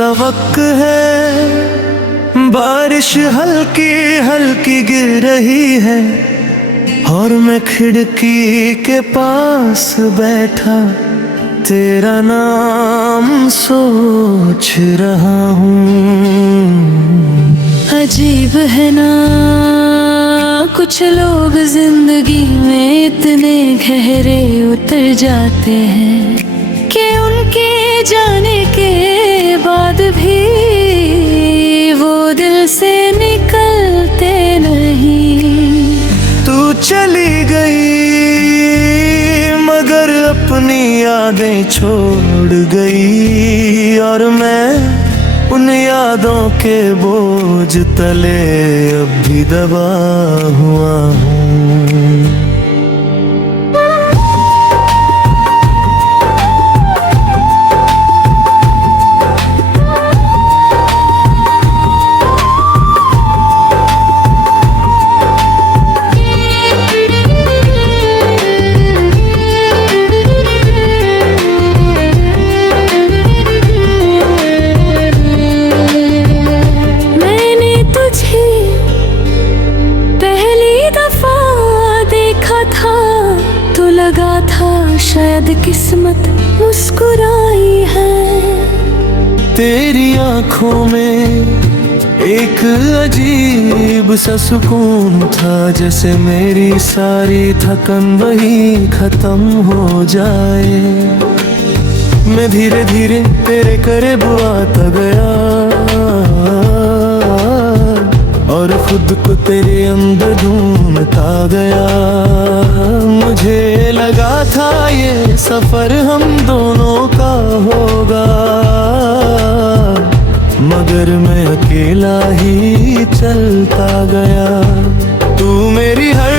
का वक्त है, बारिश हल्की हल्की गिर रही है और मैं खिड़की के पास बैठा तेरा नाम सोच रहा हूँ। अजीब है ना, कुछ लोग जिंदगी में इतने गहरे उतर जाते हैं कि उनके जाने के बाद भी वो दिल से निकलते नहीं। तू चली गई मगर अपनी यादें छोड़ गई और मैं उन यादों के बोझ तले अब भी दबा हुआ हूँ। लगा था शायद किस्मत मुस्कुराई है। तेरी आंखों में एक अजीब सा सुकून था, जैसे मेरी सारी थकन वही खत्म हो जाए। मैं धीरे धीरे तेरे करीब आता गया और खुद को तेरे अंदर ढूंढता गया। मुझे लगा था ये सफर हम दोनों का होगा, मगर मैं अकेला ही चलता गया। तू मेरी हर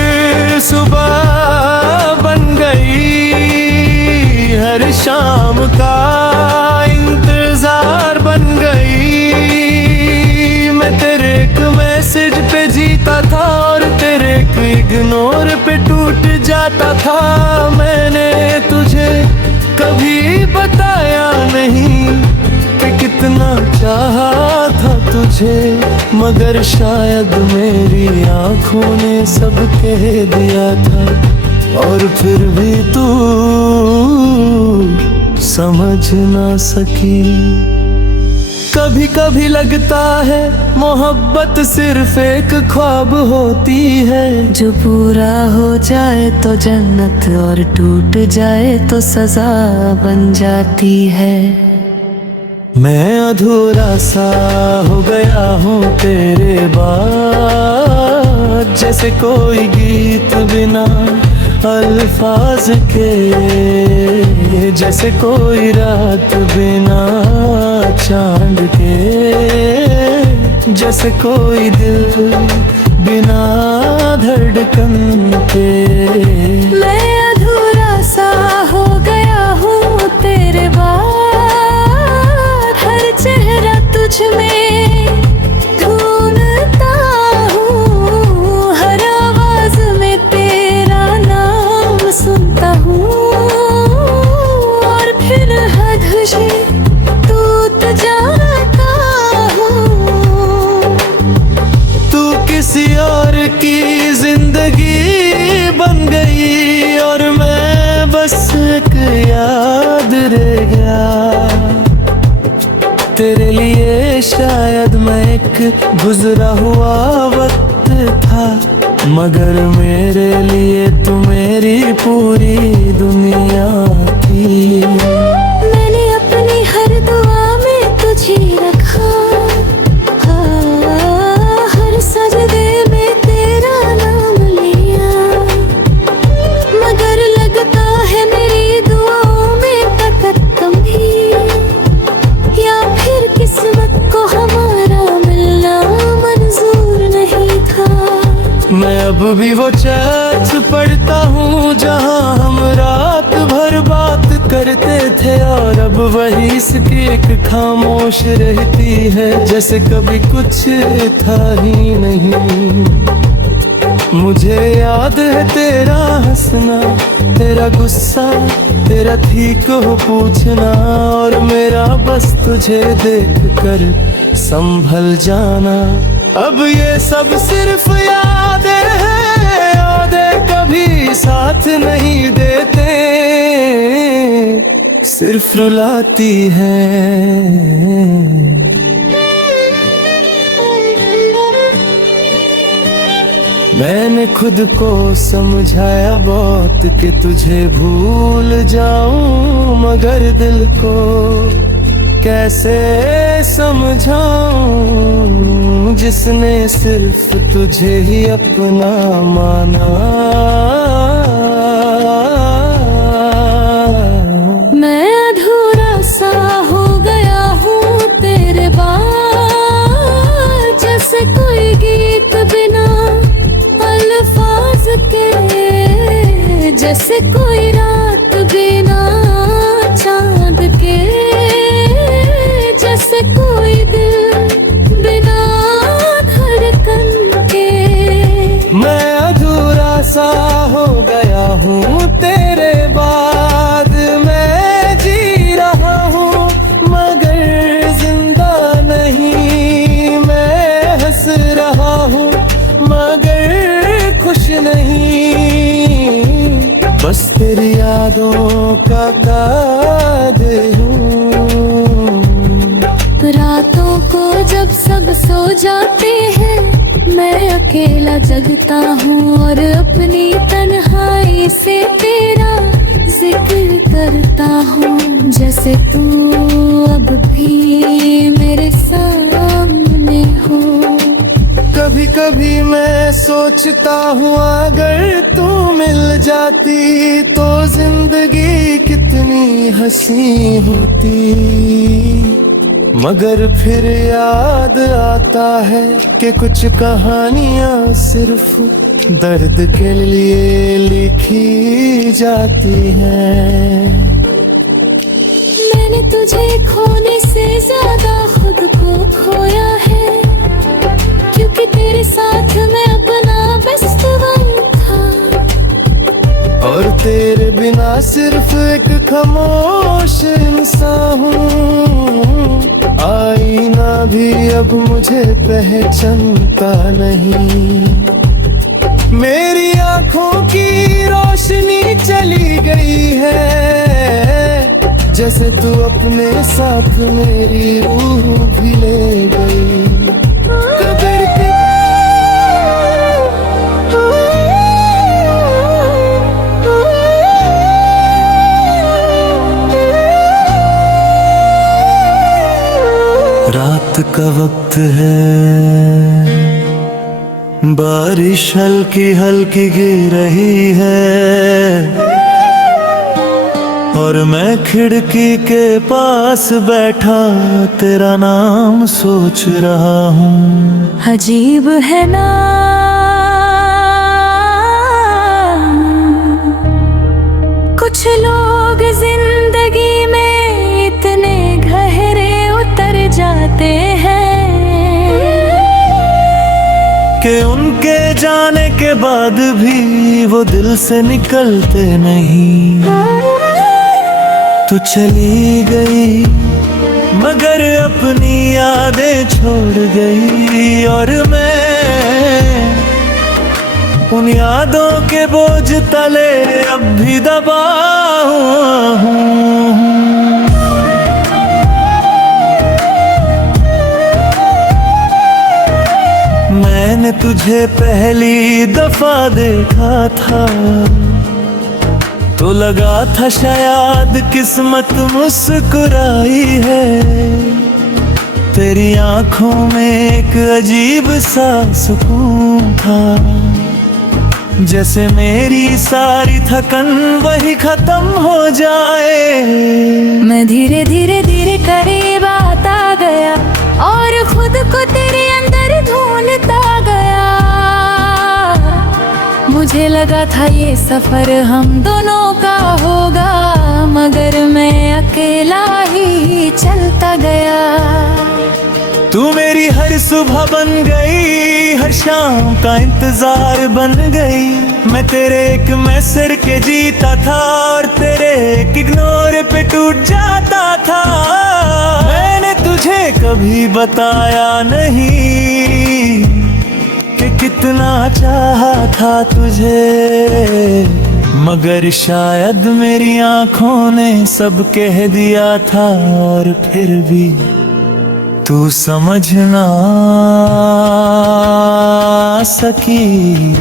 सुबह बन गई, हर शाम का इंतजार बन गई। मैं तेरे एक मैसेज पे जीता था और तेरे एक इग्नोर पे टूट जाता था। मैंने तुझे कभी बताया नहीं कि कितना चाहा था तुझे, मगर शायद मेरी आंखों ने सब कह दिया था और फिर भी तू समझ ना सकी। कभी कभी लगता है मोहब्बत सिर्फ एक ख्वाब होती है, जो पूरा हो जाए तो जन्नत और टूट जाए तो सजा बन जाती है। मैं अधूरा सा हो गया हूँ तेरे बाद, जैसे कोई गीत बिना अल्फाज के, जैसे कोई रात बिना चांद के, जैसे कोई दिल बिना धड़कन के। मैं अधूरा सा हो गया हूँ तेरे बाद, हर चेहरा तुझ में ढूंढता हूँ, हर आवाज में तेरा नाम सुनता हूँ और फिर हद से टूट जाता हूँ। तू किसी और की जिंदगी बन गई और मैं बस एक याद रह गया। तेरे लिए शायद मैं एक गुजरा हुआ वक्त था, मगर मेरे लिए तू मेरी पूरी दुनिया थी। मैंने अपनी हर दुआ में तुझे रखा, हर सजदे में तेरा नाम लिया, मगर लगता है मेरी दुआओं में ताकत कमी, या फिर किस्मत को हमारा मिलना मंजूर नहीं था। मैं अब भी वो चैट्स पढ़ता हूँ जहाँ हम रात भर बात करते थे, और अब वही स्क्रीन खामोश रहती है जैसे कभी कुछ था ही नहीं। मुझे याद है तेरा हंसना, तेरा गुस्सा, तेरा ठीक हो पूछना, और मेरा बस तुझे देख कर संभल जाना। अब ये सब सिर्फ यादें हैं, यादें कभी साथ नहीं देते, सिर्फ रुलाती हैं। मैंने खुद को समझाया बहुत कि तुझे भूल जाऊं, मगर दिल को कैसे समझाऊं, जिसने सिर्फ तुझे ही अपना माना। मैं अधूरा सा हो गया हूँ तेरे बाद, जैसे कोई गीत बिना अल्फाज के, जैसे कोई रात बिना चांद के, जैसे कोई दिल बिना धड़कन के। मैं अधूरा सा हो गया हूँ तेरे बाद, मैं जी रहा हूँ मगर जिंदा नहीं, मैं हंस रहा हूँ मगर खुश नहीं, बस तेरी यादों का कादे हूँ। रातों को जब सब सो जाते हैं, मैं अकेला जगता हूँ और अपनी तन्हाई से तेरा जिक्र करता हूँ, जैसे तू अब भी मेरे सामने हो। कभी कभी मैं सोचता हूँ अगर तू मिल जाती तो जिंदगी कितनी हंसी होती, मगर फिर याद आता है कि कुछ कहानियाँ सिर्फ दर्द के लिए लिखी जाती हैं। मैंने तुझे खोने से ज्यादा खुद को खोया है, क्योंकि तेरे साथ मैं अपना बेस्ट वन था, और तेरे बिना सिर्फ एक खामोश इंसान हूँ। आईना भी अब मुझे पहचानता नहीं, मेरी आंखों की रोशनी चली गई है, जैसे तू अपने साथ मेरी रूह भी ले गई। कदर के रात का वक्त है, बारिश हल्की हल्की गिर रही है, और मैं खिड़की के पास बैठा तेरा नाम सोच रहा हूँ। अजीब है ना कुछ लोग जिंदगी में इतने गहरे उतर जाते हैं कि उनके जाने के बाद भी वो दिल से निकलते नहीं। तू चली गई मगर अपनी यादें छोड़ गई, और मैं उन यादों के बोझ तले अब भी दबा हूँ। मैंने तुझे पहली दफा देखा था तो लगा था शायद किस्मत मुस्कुराई है, तेरी आंखों में एक अजीब सा सुकून था, जैसे मेरी सारी थकन वही खत्म हो जाए। मैं धीरे धीरे धीरे करीब आता गया और खुद को तेरे अंदर ढूंढता गया। मुझे लगा था ये सफर हम दोनों का होगा, मगर मैं अकेला ही चलता गया। तू मेरी हर सुबह बन गई, हर शाम का इंतजार बन गई। मैं तेरे एक मैसेज के जीता था और तेरे एक इग्नोर पे टूट जाता था। मैंने तुझे कभी बताया नहीं कि कितना चाहा था तुझे, मगर शायद मेरी आंखों ने सब कह दिया था और फिर भी तू समझ ना सकी।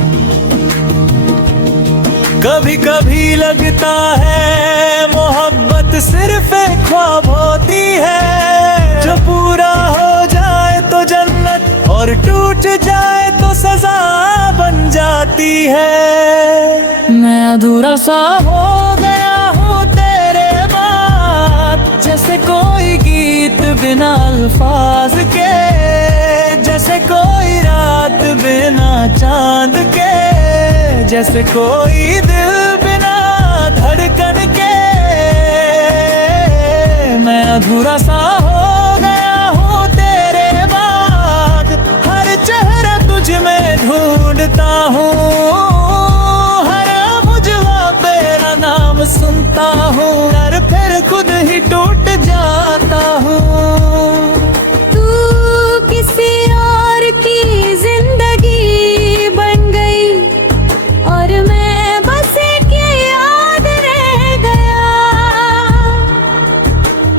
कभी कभी लगता है मोहब्बत सिर्फ एक ख्वाब होती है, जो पूरा हो जाए तो जन्नत और टूट जाए तो सजा बन जाती है। मैं अधूरा सा हो गया हूँ तेरे बाद, जैसे कोई गीत बिना अल्फाज के, जैसे कोई रात बिना चांद के, जैसे कोई दिल बिना धड़कन के। मैं अधूरा सा हो गया हूँ तेरे बाद, हर चेहरा तुझ में ढूंढता हूँ, हर बुझवा तेरा नाम सुनता हूँ और फिर खुद ही टूट जाता हूँ। तू किसी और की जिंदगी बन गई और मैं बस एक याद रह गया।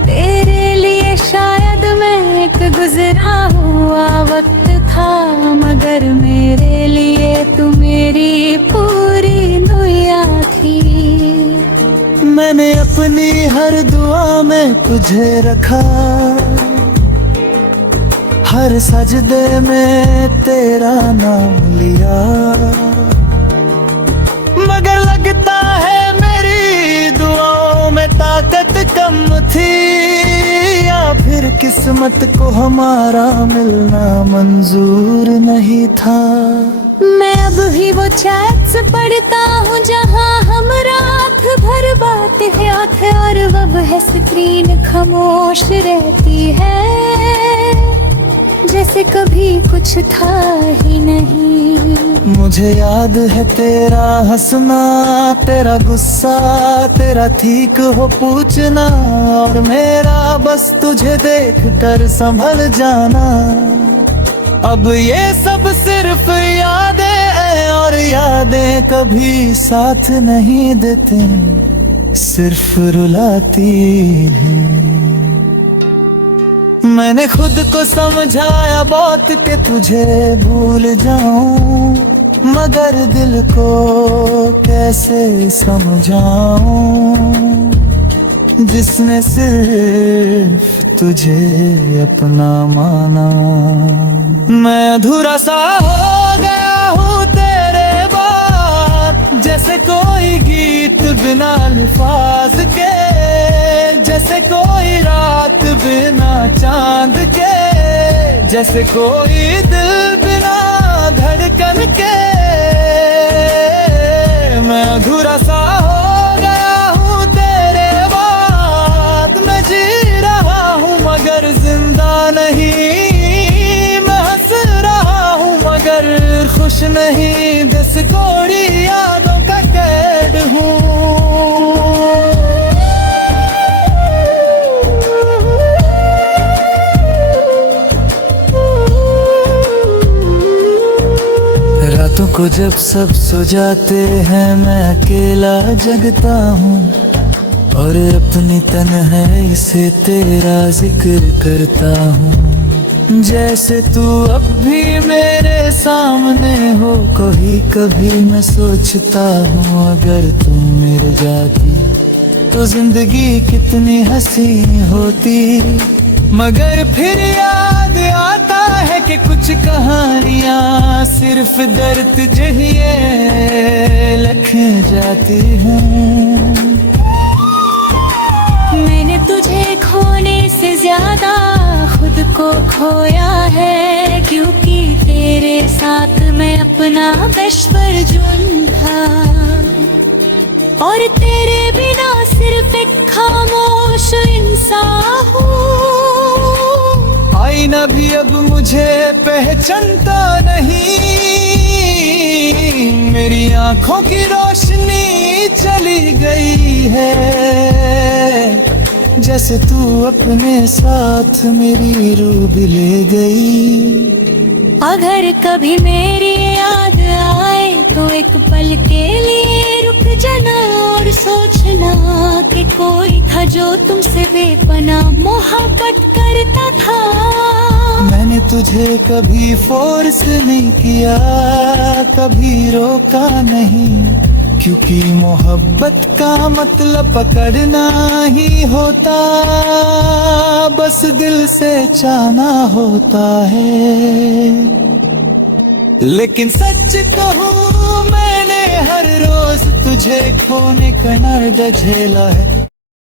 तेरे लिए शायद मैं एक गुजरा हुआ वक्त था, मगर मेरे लिए तू मेरी पूरी दुनिया थी। मैंने अपनी हर दुआ में तुझे रखा, हर सजदे में तेरा नाम लिया, मगर लगता है मेरी दुआओं में ताकत कम थी, या फिर किस्मत को हमारा मिलना मंजूर नहीं था। मैं अब भी वो चैट्स पढ़ता हूँ जहाँ हम रात भर बात है और वह है स्क्रीन खामोश रहती है, जैसे कभी कुछ था ही नहीं। मुझे याद है तेरा हंसना, तेरा गुस्सा, तेरा ठीक हो पूछना, और मेरा बस तुझे देख कर संभल जाना। अब ये सब सिर्फ यादें हैं और यादें कभी साथ नहीं देते, सिर्फ रुलाती हैं। मैंने खुद को समझाया बहुत कि तुझे भूल जाऊं, मगर दिल को कैसे समझाऊं जिसने सिर्फ तुझे अपना माना। मैं अधूरा सा हो गया हूँ तेरे बाद, जैसे कोई गीत बिना अल्फाज के, जैसे कोई रात बिना चांद के, जैसे कोई दिल बिना धड़कन के। मैं अधूरा सा हो गया हूँ तेरे बाद, मैं जी रहा हूँ मगर जिंदा नहीं, मैं हंस रहा हूँ मगर खुश नहीं, दस कोड़ी यादों का कैद हूँ। रातों को जब सब सो जाते हैं मैं अकेला जगता हूँ, और अपनी तन्हाई से तेरा जिक्र करता हूँ। जैसे तू अब भी मेरे सामने हो, कभी मैं सोचता हूँ अगर तू मिल जाती तो जिंदगी कितनी हसीन होती। मगर फिर याद आता है कि कुछ कहानियाँ सिर्फ दर्द जहिए लिख जाती हैं। मैंने तुझे खोने से ज्यादा खुद को खोया है, क्योंकि तेरे साथ मैं अपना बेस्ट वर्जन था, और तेरे बिना सिर्फ एक खामोश इंसान हूँ। आईना भी अब मुझे पहचानता नहीं, आंखों की रोशनी चली गई है, जैसे तू अपने साथ मेरी रूह भी ले गई। अगर कभी मेरी याद आए तो एक पल के लिए रुक जाना और सोचना कि कोई था जो तुमसे बेपनाह मोहब्बत करता था। मैंने तुझे कभी फोर्स नहीं किया, कभी रोका नहीं, क्योंकि मोहब्बत का मतलब पकड़ना ही होता, बस दिल से चाहना होता है। लेकिन सच कहूँ मैंने हर रोज तुझे खोने का दर्द झेला है,